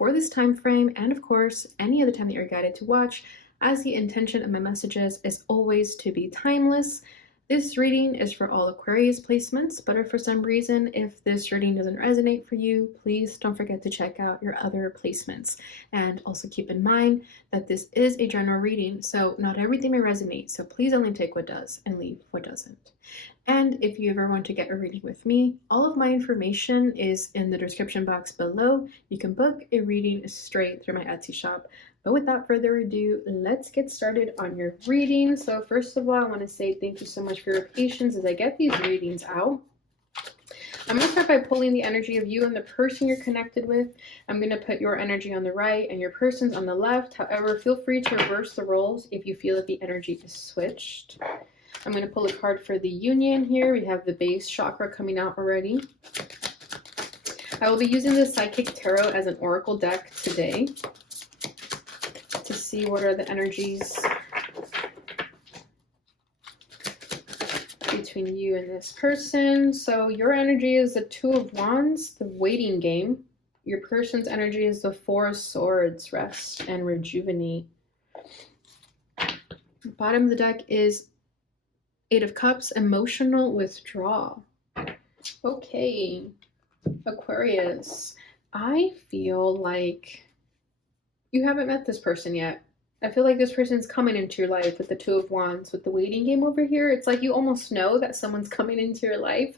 for this time frame, and of course, any other time that you're guided to watch, as the intention of my messages is always to be timeless. This reading is for all Aquarius placements, but if for some reason, if this reading doesn't resonate for you, please don't forget to check out your other placements. And also keep in mind that this is a general reading, so not everything may resonate, so please only take what does and leave what doesn't. And if you ever want to get a reading with me, all of my information is in the description box below. You can book a reading straight through my Etsy shop. But without further ado, let's get started on your reading. So first of all, I want to say thank you so much for your patience as I get these readings out. I'm going to start by pulling the energy of you and the person you're connected with. I'm going to put your energy on the right and your person's on the left. However, feel free to reverse the roles if you feel that the energy is switched. I'm going to pull a card for the union here. We have the base chakra coming out already. I will be using the Psychic Tarot as an oracle deck today to see what are the energies between you and this person. So your energy is the Two of Wands, the waiting game. Your person's energy is the Four of Swords, rest and rejuvenate. The bottom of the deck is Eight of Cups, emotional withdrawal. Okay, Aquarius, I feel like you haven't met this person yet. I feel like this person's coming into your life with the Two of Wands, with the waiting game over here. It's like you almost know that someone's coming into your life,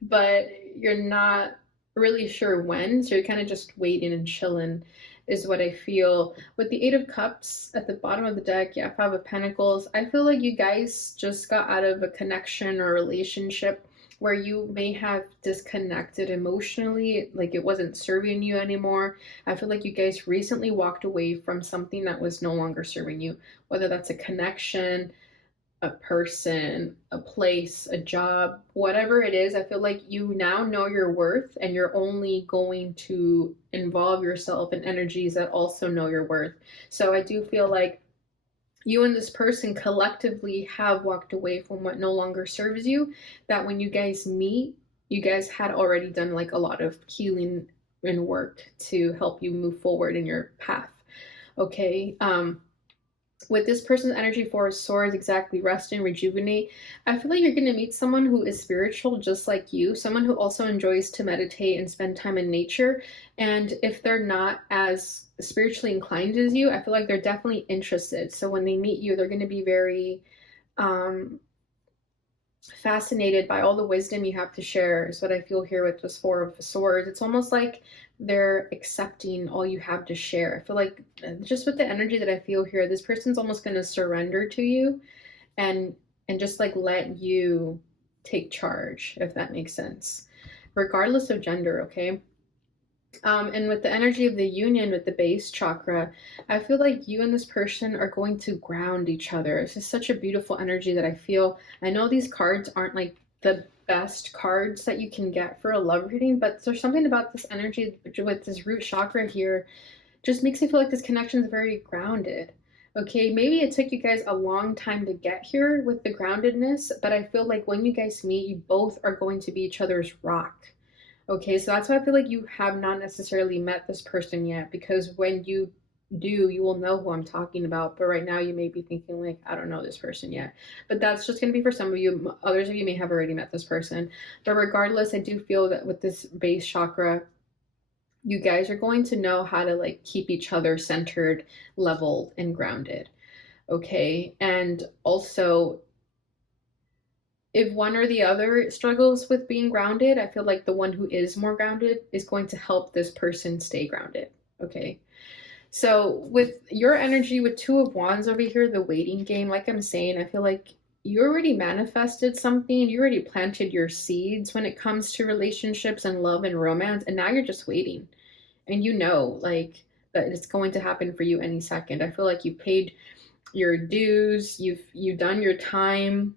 but you're not really sure when, so you're kind of just waiting and chilling is what I feel. With the Eight of Cups at the bottom of the deck, yeah, Five of Pentacles, I feel like you guys just got out of a connection or relationship where you may have disconnected emotionally, like it wasn't serving you anymore. I feel like you guys recently walked away from something that was no longer serving you, whether that's a connection, a person, a place, a job, whatever it is. I feel like you now know your worth and you're only going to involve yourself in energies that also know your worth. So I do feel like you and this person collectively have walked away from what no longer serves you, that when you guys meet, you guys had already done like a lot of healing and work to help you move forward in your path. Okay. With this person's energy, Four of Swords, exactly, rest and rejuvenate. I feel like you're going to meet someone who is spiritual just like you, someone who also enjoys to meditate and spend time in nature. And if they're not as spiritually inclined as you, I feel like they're definitely interested. So when they meet you, they're going to be very fascinated by all the wisdom you have to share, is what I feel here with this Four of Swords. It's almost like they're accepting all you have to share. I feel like just with the energy that I feel here, this person's almost going to surrender to you and just like let you take charge, if that makes sense, regardless of gender. Okay. And with the energy of the union with the base chakra, I feel like you and this person are going to ground each other. It's just such a beautiful energy that I feel. I know these cards aren't like the best cards that you can get for a love reading, but there's something about this energy with this root chakra here just makes me feel like this connection is very grounded. Okay, maybe it took you guys a long time to get here with the groundedness, but I feel like when you guys meet, you both are going to be each other's rock. Okay, so that's why I feel like you have not necessarily met this person yet, because when you do, you will know who I'm talking about. But right now you may be thinking like, I don't know this person yet. But that's just going to be for some of you. Others of you may have already met this person. But regardless, I do feel that with this base chakra, you guys are going to know how to like keep each other centered, leveled, and grounded. Okay, and also, if one or the other struggles with being grounded, I feel like the one who is more grounded is going to help this person stay grounded. Okay. So with your energy with Two of Wands over here, the waiting game, like I'm saying, I feel like you already manifested something. You already planted your seeds when it comes to relationships and love and romance. And now you're just waiting. And you know, like, that it's going to happen for you any second. I feel like you paid your dues. You've done your time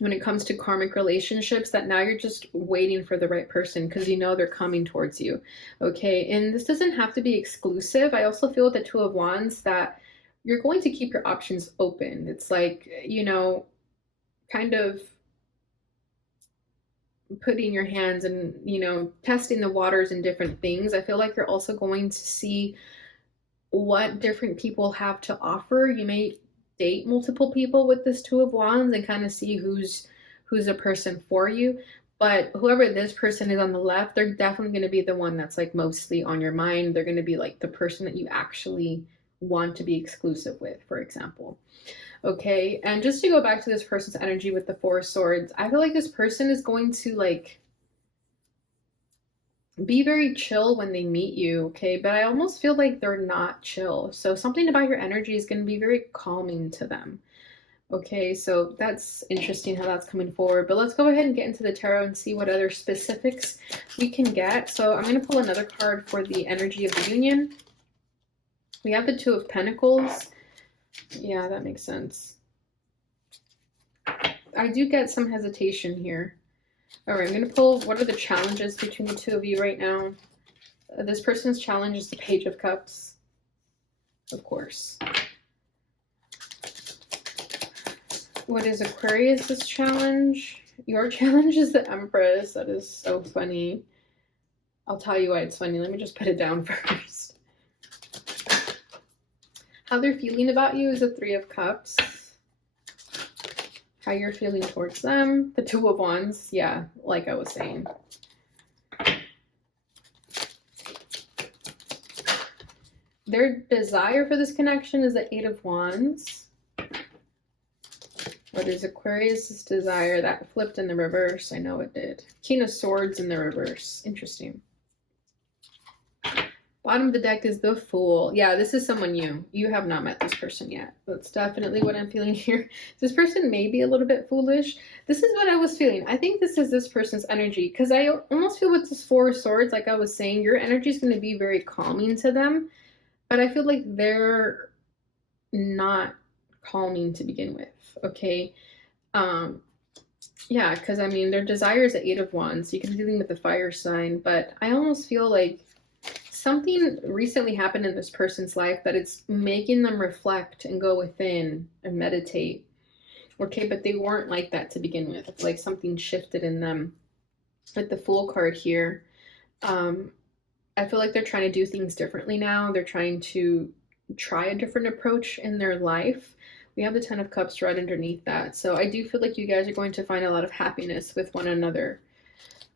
when it comes to karmic relationships, that now you're just waiting for the right person because you know they're coming towards you. Okay, and this doesn't have to be exclusive. I also feel with the Two of Wands that you're going to keep your options open. It's like, you know, kind of putting your hands and, you know, testing the waters and different things. I feel like you're also going to see what different people have to offer. You may date multiple people with this Two of Wands and kind of see who's a person for you. But whoever this person is on the left, they're definitely going to be the one that's like mostly on your mind. They're going to be like the person that you actually want to be exclusive with, for example. Okay, and just to go back to this person's energy with the Four of Swords, I feel like this person is going to like be very chill when they meet you, okay? But I almost feel like they're not chill. So something about your energy is going to be very calming to them. Okay, so that's interesting how that's coming forward. But let's go ahead and get into the tarot and see what other specifics we can get. So I'm going to pull another card for the energy of the union. We have the Two of Pentacles. Yeah, that makes sense. I do get some hesitation here. All right, I'm going to pull what are the challenges between the two of you right now. This person's challenge is the Page of Cups, of course. What is Aquarius's challenge? Your challenge is the Empress. That is so funny. I'll tell you why it's funny. Let me just put it down first. How they're feeling about you is the Three of Cups. How you're feeling towards them, the Two of Wands. Yeah, like I was saying. Their desire for this connection is the Eight of Wands. What is Aquarius's desire? That flipped in the reverse. I know it did. King of Swords in the reverse. Interesting. Bottom of the deck is the Fool. Yeah, this is someone you have not met this person yet. That's definitely what I'm feeling here. This person may be a little bit foolish. This is what I was feeling. I think this is this person's energy, because I almost feel with this Four of Swords, like I was saying, your energy is going to be very calming to them, but I feel like they're not calming to begin with. Okay. Yeah, because I mean, their desire is the Eight of Wands. So you can be dealing with the fire sign, but I almost feel like something recently happened in this person's life that it's making them reflect and go within and meditate. Okay, but they weren't like that to begin with. It's like something shifted in them. With the Fool card here, I feel like they're trying to do things differently now. They're trying to try a different approach in their life. We have the Ten of Cups right underneath that. So I do feel like you guys are going to find a lot of happiness with one another.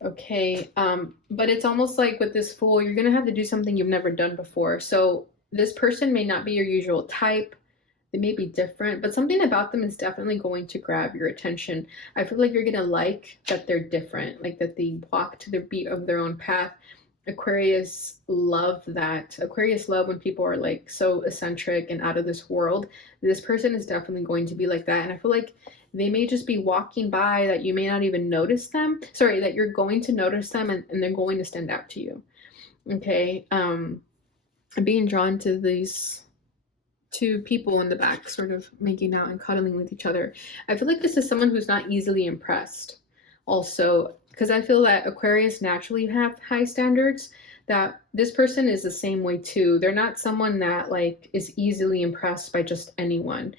Okay, but it's almost like with this Fool, you're going to have to do something you've never done before. So this person may not be your usual type. They may be different, but something about them is definitely going to grab your attention. I feel like you're going to like that they're different, like that they walk to the beat of their own path. Aquarius love that. Aquarius love when people are like so eccentric and out of this world. This person is definitely going to be like that. And I feel like they may just be walking by that you may not even notice them. Sorry, that you're going to notice them and they're going to stand out to you. Okay. I'm being drawn to these two people in the back sort of making out and cuddling with each other. I feel like this is someone who's not easily impressed. Also, because I feel that Aquarius naturally have high standards, that this person is the same way too. They're not someone that like is easily impressed by just anyone.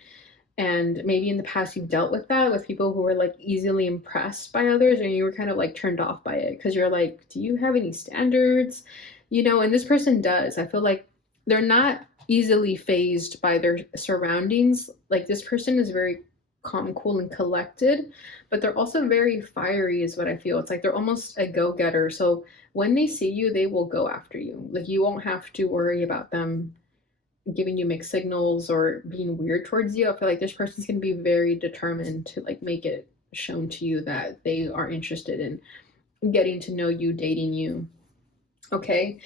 And maybe in the past you've dealt with that, with people who were like easily impressed by others, and you were kind of like turned off by it because you're like, do you have any standards? You know, and this person does. I feel like they're not easily fazed by their surroundings. Like this person is very calm, cool, and collected, but they're also very fiery is what I feel. It's like they're almost a go-getter. So when they see you, they will go after you. Like you won't have to worry about them giving you mixed signals or being weird towards you. I feel like this person's going to be very determined to like make it shown to you that they are interested in getting to know you, dating you. Okay.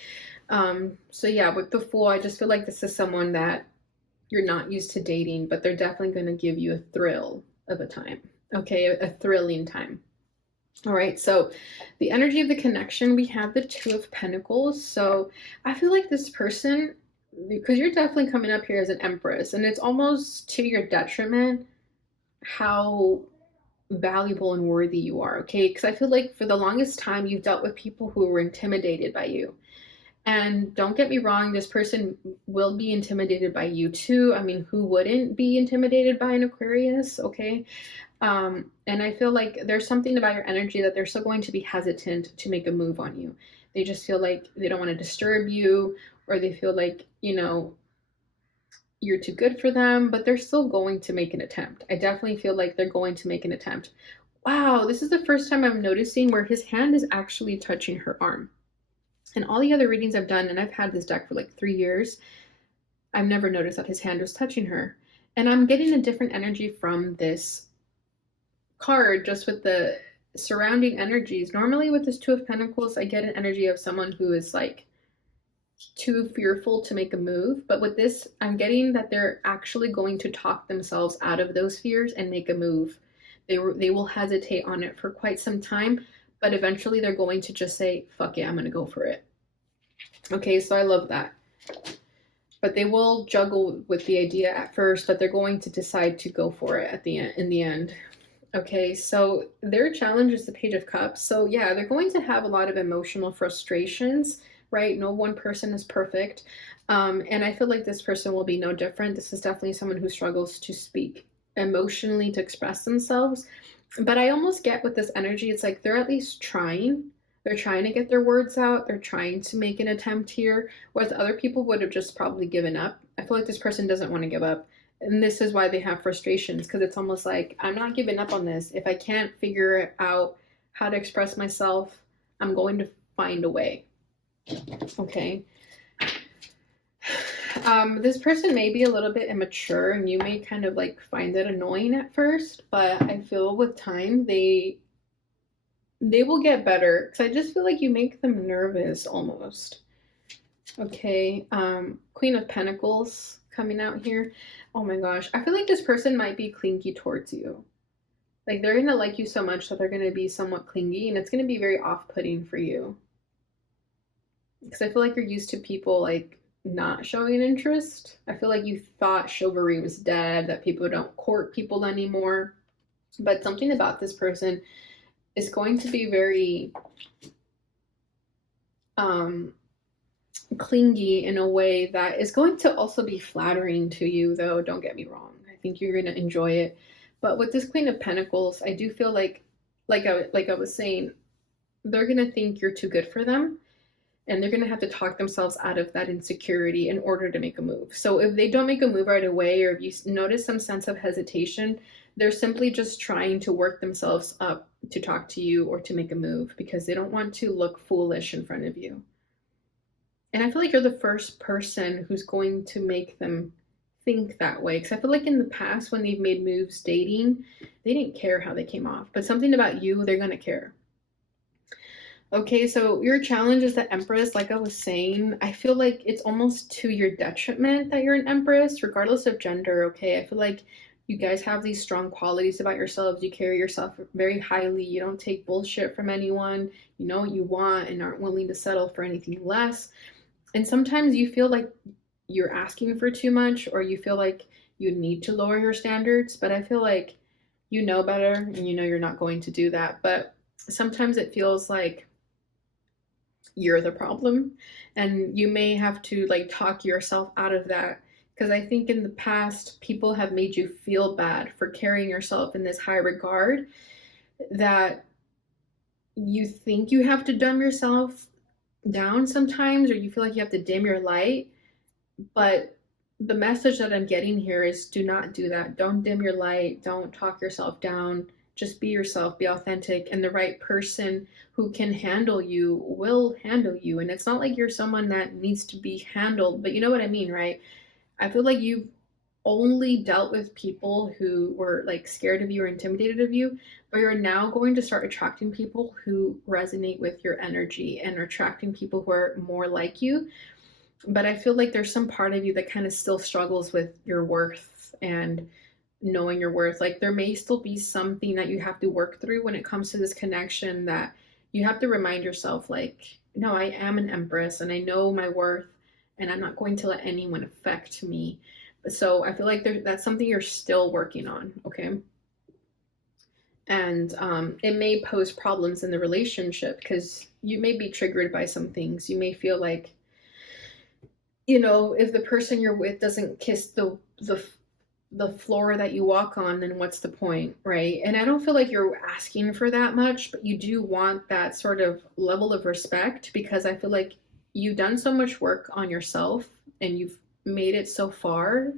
So yeah, with the Fool, I just feel like this is someone that you're not used to dating, but they're definitely going to give you a thrill of a time. Okay, a thrilling time. All right, so the energy of the connection, we have the Two of Pentacles. So I feel like this person, because you're definitely coming up here as an Empress, and it's almost to your detriment how valuable and worthy you are, okay? Because I feel like for the longest time, you've dealt with people who were intimidated by you. And don't get me wrong, this person will be intimidated by you too. I mean, who wouldn't be intimidated by an Aquarius, okay? And I feel like there's something about your energy that they're still going to be hesitant to make a move on you. They just feel like they don't want to disturb you, or they feel like, you're too good for them, but they're still going to make an attempt. I definitely feel like they're going to make an attempt. Wow, this is the first time I'm noticing where his hand is actually touching her arm. And all the other readings I've done, and I've had this deck for like 3 years, I've never noticed that his hand was touching her. And I'm getting a different energy from this card just with the surrounding energies. Normally with this Two of Pentacles, I get an energy of someone who is like too fearful to make a move. But with this, I'm getting that they're actually going to talk themselves out of those fears and make a move. They will hesitate on it for quite some time, but eventually they're going to just say, fuck yeah, I'm going to go for it. Okay, so I love that. But they will juggle with the idea at first, but they're going to decide to go for it at the end, in the end. Okay, so their challenge is the Page of Cups. So yeah, they're going to have a lot of emotional frustrations, right? No one person is perfect. And I feel like this person will be no different. This is definitely someone who struggles to speak emotionally, to express themselves. But I almost get with this energy, it's like they're at least trying. They're trying to get their words out. They're trying to make an attempt here, whereas other people would have just probably given up. I feel like this person doesn't want to give up. And this is why they have frustrations, because it's almost like, I'm not giving up on this. If I can't figure out how to express myself, I'm going to find a way. Okay. This person may be a little bit immature and you may kind of like find it annoying at first, but I feel with time they will get better, because I just feel like you make them nervous almost. Okay, Queen of Pentacles coming out here. Oh my gosh, I feel like this person might be clingy towards you. Like they're gonna like you so much that they're gonna be somewhat clingy, and it's gonna be very off-putting for you. Because I feel like you're used to people like not showing interest. I feel like you thought chivalry was dead, that people don't court people anymore. But something about this person is going to be very clingy in a way that is going to also be flattering to you, though. Don't get me wrong. I think you're going to enjoy it. But with this Queen of Pentacles, I do feel like I was saying, they're going to think you're too good for them. And they're going to have to talk themselves out of that insecurity in order to make a move. So if they don't make a move right away, or if you notice some sense of hesitation, they're simply just trying to work themselves up to talk to you or to make a move, because they don't want to look foolish in front of you. And I feel like you're the first person who's going to make them think that way. Because I feel like in the past, when they've made moves dating, they didn't care how they came off. But something about you, they're going to care. Okay, so your challenge is the Empress. Like I was saying, I feel like it's almost to your detriment that you're an Empress, regardless of gender, okay? I feel like you guys have these strong qualities about yourselves. You carry yourself very highly. You don't take bullshit from anyone. You know what you want and aren't willing to settle for anything less. And sometimes you feel like you're asking for too much, or you feel like you need to lower your standards. But I feel like you know better, and you know you're not going to do that. But sometimes it feels like you're the problem, and you may have to like talk yourself out of that, because I think in the past people have made you feel bad for carrying yourself in this high regard, that you think you have to dumb yourself down sometimes, or you feel like you have to dim your light. But the message that I'm getting here is, do not do that. Don't dim your light. Don't talk yourself down. Just be yourself, be authentic, and the right person who can handle you will handle you. And it's not like you're someone that needs to be handled, but you know what I mean, right? I feel like you've only dealt with people who were like scared of you or intimidated of you, but you're now going to start attracting people who resonate with your energy and attracting people who are more like you. But I feel like there's some part of you that kind of still struggles with your worth and knowing your worth. Like there may still be something that you have to work through when it comes to this connection, that you have to remind yourself like, no, I am an Empress and I know my worth, and I'm not going to let anyone affect me. So I feel like that's something you're still working on, okay? And it may pose problems in the relationship, because you may be triggered by some things. You may feel like, if the person you're with doesn't kiss the the floor that you walk on, then what's the point, right? And I don't feel like you're asking for that much, but you do want that sort of level of respect, because I feel like you've done so much work on yourself and you've made it so far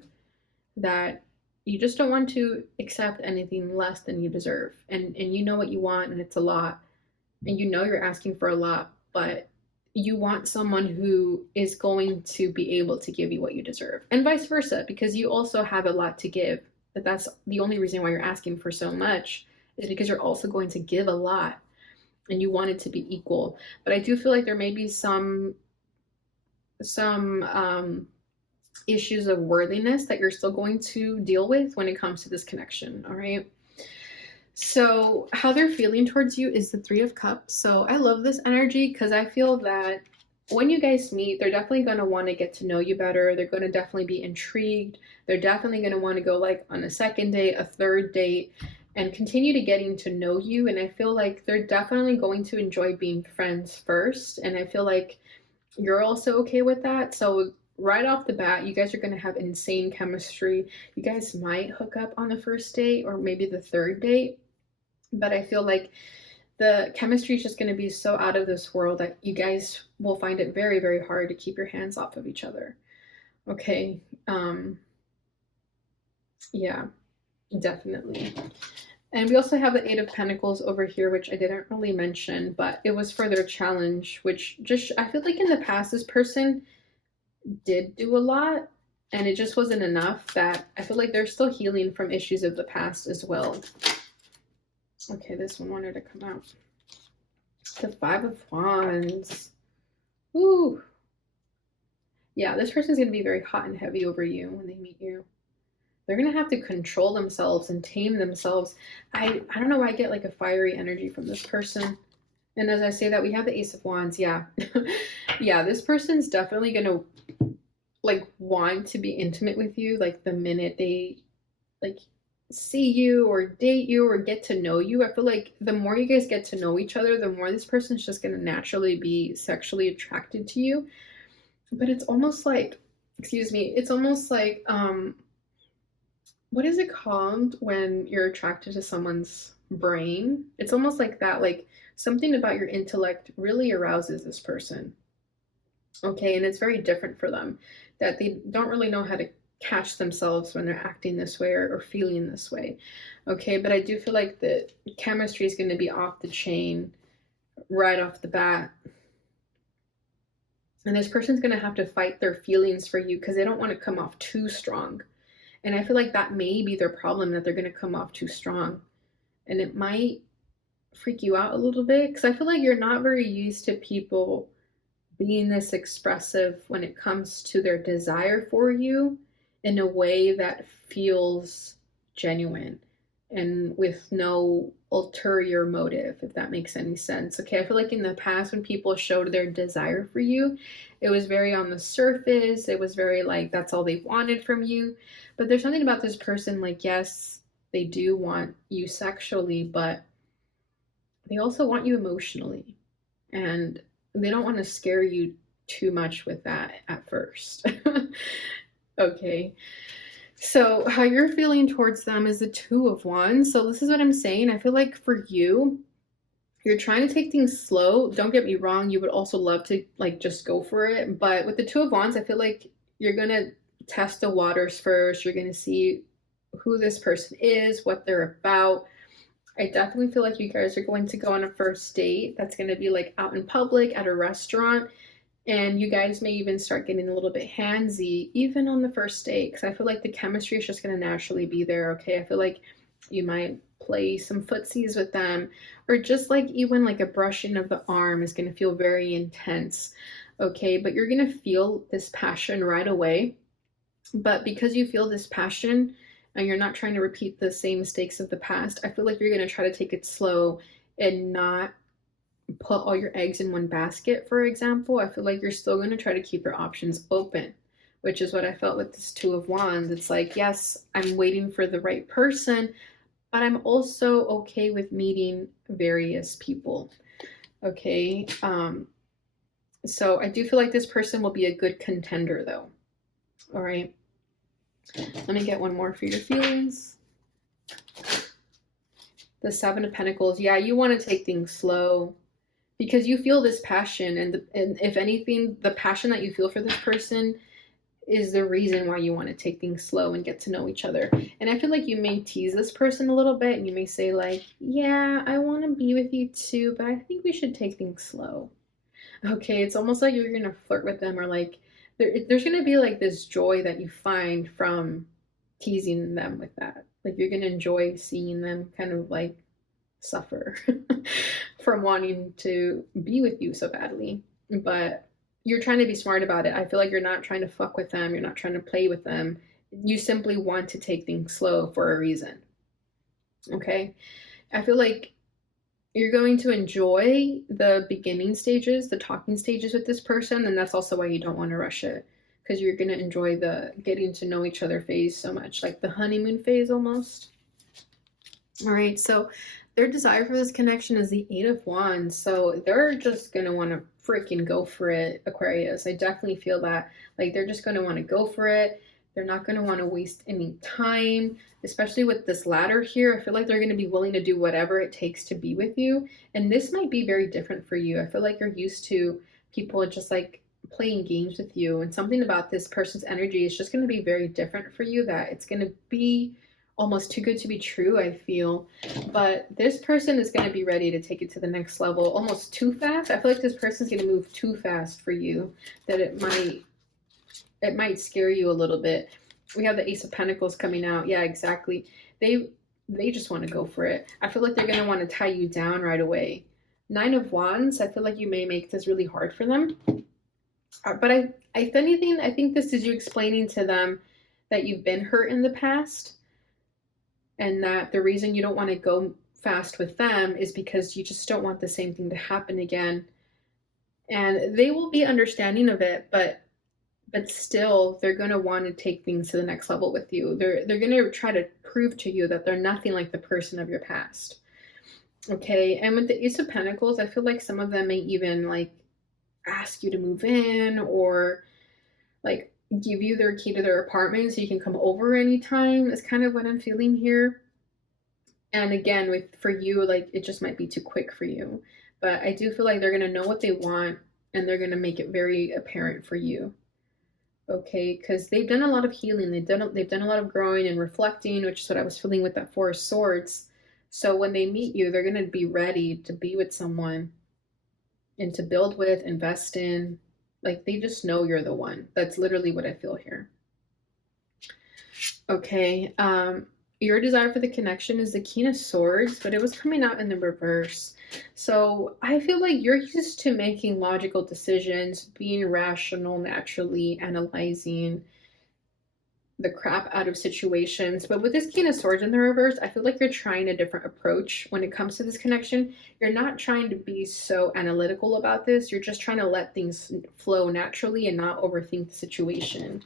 that you just don't want to accept anything less than you deserve. And you know what you want, and it's a lot, and you know you're asking for a lot, but you want someone who is going to be able to give you what you deserve, and vice versa, because you also have a lot to give. But that's the only reason why you're asking for so much, is because you're also going to give a lot and you want it to be equal. But I do feel like there may be some issues of worthiness that you're still going to deal with when it comes to this connection. All right. So how they're feeling towards you is the Three of Cups. So I love this energy because I feel that when you guys meet, they're definitely going to want to get to know you better. They're going to definitely be intrigued. They're definitely going to want to go like on a second date, a third date, and continue to getting to know you. And I feel like they're definitely going to enjoy being friends first. And I feel like you're also okay with that. So right off the bat, you guys are going to have insane chemistry. You guys might hook up on the first date or maybe the third date, but I feel like the chemistry is just going to be so out of this world that you guys will find it very, very hard to keep your hands off of each other. Okay. Yeah, definitely. And we also have the Eight of Pentacles over here, which I didn't really mention, but it was for their challenge, which just, I feel like in the past, this person did do a lot, and it just wasn't enough. That I feel like they're still healing from issues of the past as well. Okay, this one wanted to come out. The Five of Wands. Ooh. Yeah, this person's going to be very hot and heavy over you when they meet you. They're going to have to control themselves and tame themselves. I don't know why I get like a fiery energy from this person. And as I say that, we have the Ace of Wands. Yeah. Yeah, this person's definitely going to like want to be intimate with you like the minute they like see you or date you or get to know you. I feel like the more you guys get to know each other, the more this person's just going to naturally be sexually attracted to you. But it's almost like, excuse me, it's almost like what is it called when you're attracted to someone's brain? It's almost like that, like something about your intellect really arouses this person. Okay, and it's very different for them, that they don't really know how to catch themselves when they're acting this way or feeling this way. Okay, but I do feel like the chemistry is going to be off the chain right off the bat. And this person's going to have to fight their feelings for you because they don't want to come off too strong. And I feel like that may be their problem, that they're going to come off too strong. And it might freak you out a little bit because I feel like you're not very used to people being this expressive when it comes to their desire for you in a way that feels genuine and with no ulterior motive, if that makes any sense. Okay, I feel like in the past when people showed their desire for you, it was very on the surface. It was very like that's all they wanted from you. But there's something about this person, like, yes, they do want you sexually, but they also want you emotionally. And they don't want to scare you too much with that at first. Okay. So how you're feeling towards them is the Two of Wands. So this is what I'm saying. I feel like for you, you're trying to take things slow. Don't get me wrong. You would also love to like just go for it. But with the Two of Wands, I feel like you're going to test the waters first. You're going to see who this person is, what they're about. I definitely feel like you guys are going to go on a first date that's going to be like out in public at a restaurant, and you guys may even start getting a little bit handsy even on the first date because I feel like the chemistry is just going to naturally be there. Okay, I feel like you might play some footsies with them, or just like even like a brushing of the arm is going to feel very intense. Okay, but you're going to feel this passion right away. But because you feel this passion and you're not trying to repeat the same mistakes of the past, I feel like you're going to try to take it slow and not put all your eggs in one basket, for example. I feel like you're still going to try to keep your options open, which is what I felt with this Two of Wands. It's like, yes, I'm waiting for the right person, but I'm also okay with meeting various people. Okay. So I do feel like this person will be a good contender though. All right. Let me get one more for your feelings. The Seven of Pentacles. Yeah, you want to take things slow because you feel this passion, and if anything, the passion that you feel for this person is the reason why you want to take things slow and get to know each other. And I feel like you may tease this person a little bit, and you may say like, yeah, I want to be with you too, but I think we should take things slow. Okay, it's almost like you're gonna flirt with them, or like there's gonna be like this joy that you find from teasing them with that. Like you're gonna enjoy seeing them kind of like suffer from wanting to be with you so badly. But you're trying to be smart about it. I feel like you're not trying to fuck with them, you're not trying to play with them. You simply want to take things slow for a reason. Okay? I feel like you're going to enjoy the beginning stages, the talking stages with this person, and that's also why you don't want to rush it, because you're going to enjoy the getting to know each other phase so much, like the honeymoon phase almost. All right, so their desire for this connection is the Eight of Wands, so they're just going to want to freaking go for it, Aquarius. I definitely feel that. Like, they're just going to want to go for it. They're not going to want to waste any time, especially with this ladder here. I feel like they're going to be willing to do whatever it takes to be with you. And this might be very different for you. I feel like you're used to people just like playing games with you. And something about this person's energy is just going to be very different for you, that it's going to be almost too good to be true, I feel. But this person is going to be ready to take it to the next level almost too fast. I feel like this person's going to move too fast for you, that it might scare you a little bit. We have the Ace of Pentacles coming out. Yeah, exactly. They just want to go for it. I feel like they're going to want to tie you down right away. Nine of Wands, I feel like you may make this really hard for them. But if anything, I think this is you explaining to them that you've been hurt in the past, and that the reason you don't want to go fast with them is because you just don't want the same thing to happen again. And they will be understanding of it, but still they're going to want to take things to the next level with you. They're going to try to prove to you that they're nothing like the person of your past. Okay, and with the Ace of Pentacles, I feel like some of them may even like ask you to move in, or like give you their key to their apartment so you can come over anytime, is kind of what I'm feeling here. And again, for you, like it just might be too quick for you. But I do feel like they're going to know what they want, and they're going to make it very apparent for you. Okay, because they've done a lot of healing. They've done a lot of growing and reflecting, which is what I was feeling with that Four of Swords. So when they meet you, they're going to be ready to be with someone and to build with, invest in. Like, they just know you're the one. That's literally what I feel here. Okay, your desire for the connection is the King of Swords, but it was coming out in the reverse. So I feel like you're used to making logical decisions, being rational, naturally analyzing the crap out of situations. But with this King of Swords in the reverse, I feel like you're trying a different approach when it comes to this connection. You're not trying to be so analytical about this. You're just trying to let things flow naturally and not overthink the situation.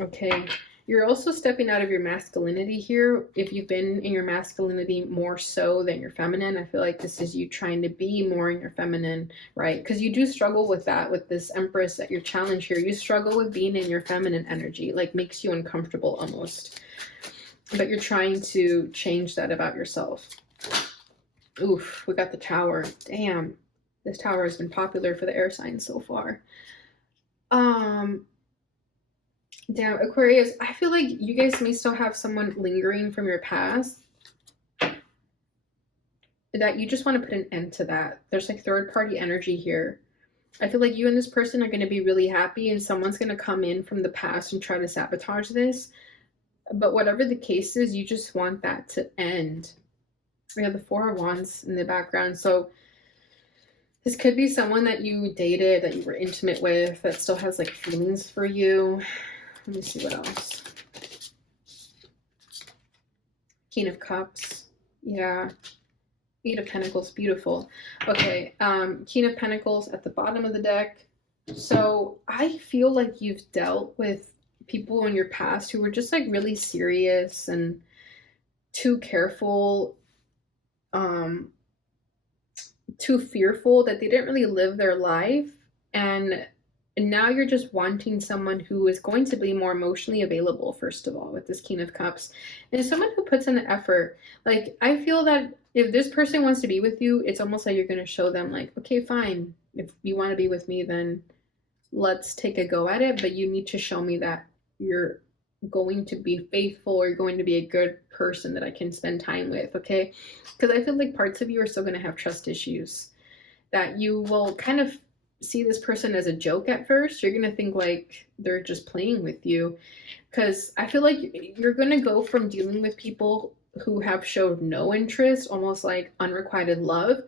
Okay. You're also stepping out of your masculinity here. If you've been in your masculinity more so than your feminine, I feel like this is you trying to be more in your feminine, right? Because you do struggle with that, with this Empress at your challenge here. You struggle with being in your feminine energy, like makes you uncomfortable almost. But you're trying to change that about yourself. Oof, we got the Tower. Damn, this Tower has been popular for the air signs so far. Damn, Aquarius, I feel like you guys may still have someone lingering from your past, that you just want to put an end to that. There's like third party energy here. I feel like you and this person are going to be really happy, and someone's going to come in from the past and try to sabotage this. But whatever the case is, you just want that to end. We have the Four of Wands in the background. So this could be someone that you dated, that you were intimate with, that still has like feelings for you. Let me see what else. King of Cups. Yeah. Eight of Pentacles. Beautiful. Okay. King of Pentacles at the bottom of the deck. So I feel like you've dealt with people in your past who were just like really serious and too careful, too fearful, that they didn't really live their life. And And now you're just wanting someone who is going to be more emotionally available, first of all, with this King of Cups. And someone who puts in the effort. Like, I feel that if this person wants to be with you, it's almost like you're going to show them, like, okay, fine. If you want to be with me, then let's take a go at it. But you need to show me that you're going to be faithful, or you're going to be a good person that I can spend time with, okay? Because I feel like parts of you are still going to have trust issues, that you will kind of see this person as a joke at first. You're going to think like they're just playing with you, because I feel like you're going to go from dealing with people who have showed no interest, almost like unrequited love,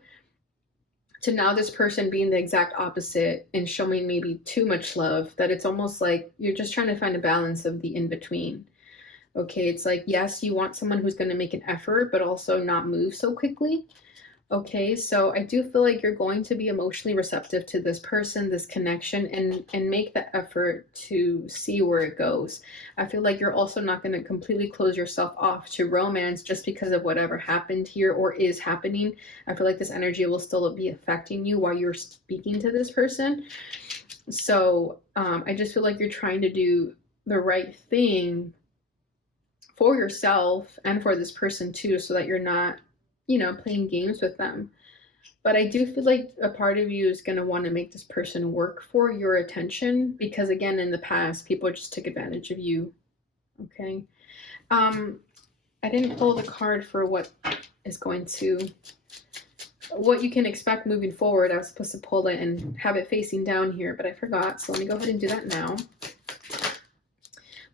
to now this person being the exact opposite and showing maybe too much love, that it's almost like you're just trying to find a balance of the in between. Okay, it's like, yes, you want someone who's going to make an effort, but also not move so quickly. Okay, so I do feel like you're going to be emotionally receptive to this person, this connection, and make the effort to see where it goes. I feel like you're also not going to completely close yourself off to romance just because of whatever happened here or is happening. I feel like this energy will still be affecting you while you're speaking to this person. So I just feel like you're trying to do the right thing for yourself and for this person too, so that you're not, playing games with them. But I do feel like a part of you is going to want to make this person work for your attention, because again, in the past, people just took advantage of you. Okay. I didn't pull the card for what you can expect moving forward. I was supposed to pull it and have it facing down here, but I forgot. So let me go ahead and do that now.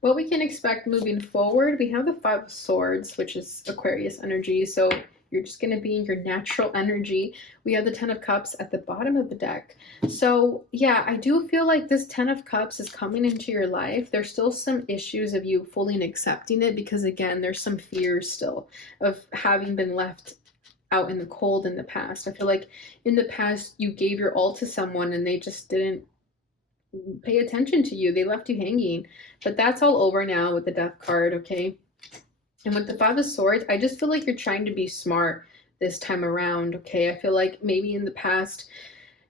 What we can expect moving forward, we have the Five of Swords, which is Aquarius energy. So you're just going to be in your natural energy. We have the Ten of Cups at the bottom of the deck. So yeah, I do feel like this Ten of Cups is coming into your life. There's still some issues of you fully accepting it, because again, there's some fears still of having been left out in the cold in the past. I feel like in the past you gave your all to someone and they just didn't pay attention to you. They left you hanging. But that's all over now with the Death card, okay? And with the Five of Swords, I just feel like you're trying to be smart this time around, okay? I feel like maybe in the past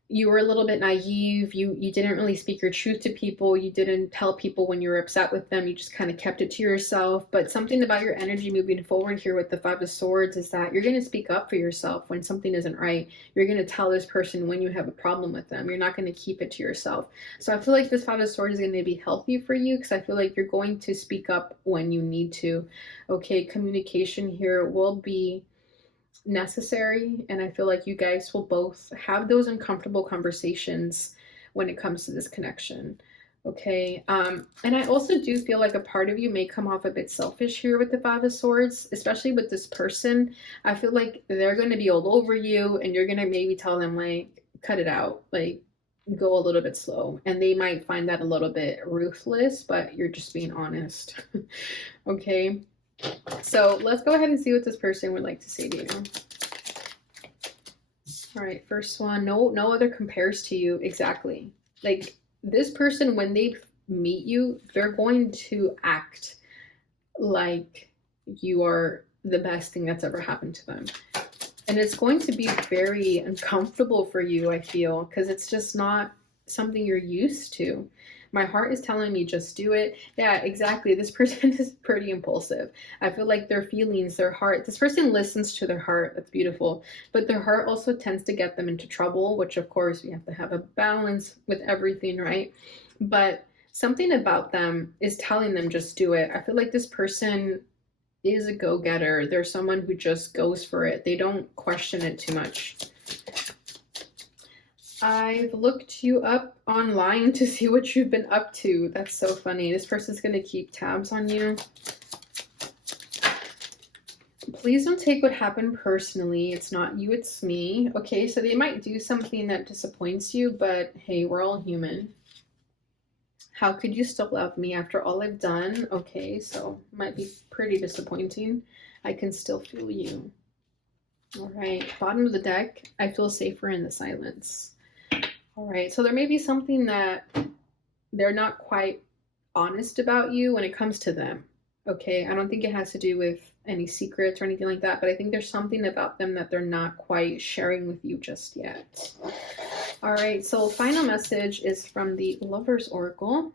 you were a little bit naive. You didn't really speak your truth to people. You didn't tell people when you were upset with them. You just kind of kept it to yourself. But something about your energy moving forward here with the Five of Swords is that you're going to speak up for yourself when something isn't right. You're going to tell this person when you have a problem with them. You're not going to keep it to yourself. So I feel like this Five of Swords is going to be healthy for you, because I feel like you're going to speak up when you need to. Okay, communication here will be necessary, and I feel like you guys will both have those uncomfortable conversations when it comes to this connection. Okay, and I also do feel like a part of you may come off a bit selfish here with the Five of Swords, especially with this person. I feel like they're going to be all over you, and you're going to maybe tell them, like, cut it out, like, go a little bit slow, and they might find that a little bit ruthless, but you're just being honest. Okay, so let's go ahead and see what this person would like to say to you. All right, first one, no other compares to you. Exactly. Like, this person, when they meet you, they're going to act like you are the best thing that's ever happened to them. And it's going to be very uncomfortable for you, I feel, because it's just not something you're used to. My heart is telling me just do it. Yeah, exactly. This person is pretty impulsive. I feel like their feelings, their heart, this person listens to their heart. That's beautiful. But their heart also tends to get them into trouble, which of course we have to have a balance with everything, right? But something about them is telling them just do it. I feel like this person is a go-getter. They're someone who just goes for it. They don't question it too much. I've looked you up online to see what you've been up to. That's so funny. This person's going to keep tabs on you. Please don't take what happened personally. It's not you, it's me. Okay, so they might do something that disappoints you, but hey, we're all human. How could you still love me after all I've done? Okay, so might be pretty disappointing. I can still feel you. All right, bottom of the deck, I feel safer in the silence. All right, so there may be something that they're not quite honest about you when it comes to them. Okay, I don't think it has to do with any secrets or anything like that, but I think there's something about them that they're not quite sharing with you just yet. All right, so final message is from the Lover's Oracle.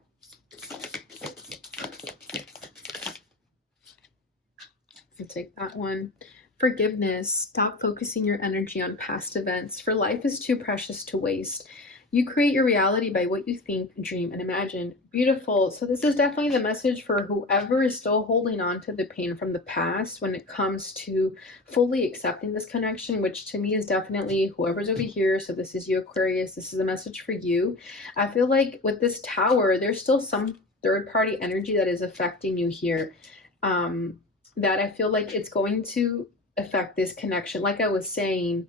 I'll take that one. Forgiveness. Stop focusing your energy on past events, for life is too precious to waste. You create your reality by what you think, dream, and imagine. Beautiful. So this is definitely the message for whoever is still holding on to the pain from the past when it comes to fully accepting this connection, which to me is definitely whoever's over here. So this is you, Aquarius. This is a message for you. I feel like with this Tower, there's still some third-party energy that is affecting you here. That I feel like it's going to affect this connection. Like I was saying,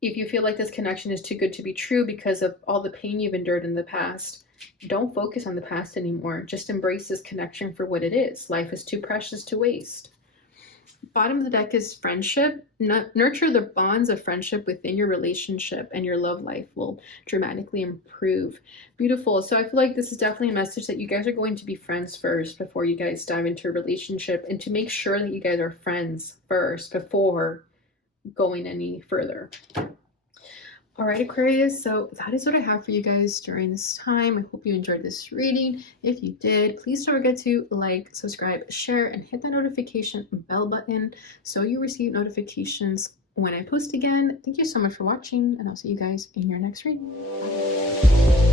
if you feel like this connection is too good to be true because of all the pain you've endured in the past, don't focus on the past anymore. Just embrace this connection for what it is. Life is too precious to waste. Bottom of the deck is friendship. Nurture the bonds of friendship within your relationship, and your love life will dramatically improve. Beautiful. So I feel like this is definitely a message that you guys are going to be friends first before you guys dive into a relationship, and to make sure that you guys are friends first before going any further. All right, Aquarius, so that is what I have for you guys during this time. I hope you enjoyed this reading. If you did, please don't forget to like, subscribe, share, and hit that notification bell button so you receive notifications when I post again. Thank you so much for watching, and I'll see you guys in your next reading. Bye.